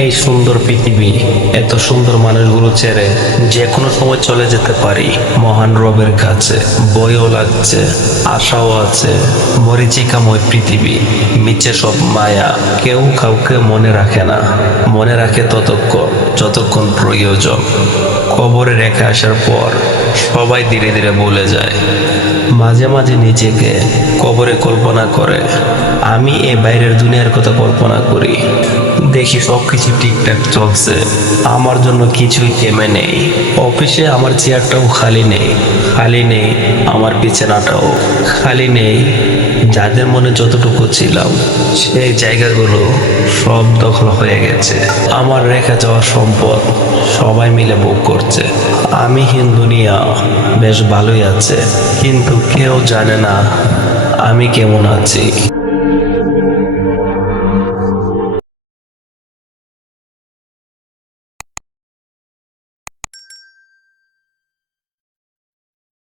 এই সুন্দর পৃথিবী, এত সুন্দর মানুষগুলো ছেড়ে যে কোনো সময় চলে যেতে পারি মহান রবের কাছে। ভয়ও লাগছে, আশাও আছে। মরীচিকাময় পৃথিবী, মিছে সব মায়া। কেউ কাউকে মনে রাখে না, মনে রাখে ততক্ষণ যতক্ষণ প্রয়োজন। কবরে রেখে আসার পর সবাই ধীরে ধীরে ভুলে যায়। মাঝে মাঝে নিজেকে কবরে কল্পনা করে, আমি এ বাইরের দুনিয়ার কথা কল্পনা করি। দেখি সবকিছু ঠিকঠাক চলছে, আমার জন্য কিছুই থেমে নেই। অফিসে আমার চেয়ারটাও খালি নেই, খালি নেই আমার বিছানাটাও, খালি নেই। যাদের মনে যতটুকু ছিলাম সেই জায়গাগুলো সব দখল হয়ে গেছে। আমার রেখে যাওয়া সম্পদ সবাই মিলে ভোগ করছে। আমিহীন দুনিয়া বেশ ভালোই আছে, কিন্তু কেউ জানে না আমি কেমন আছি।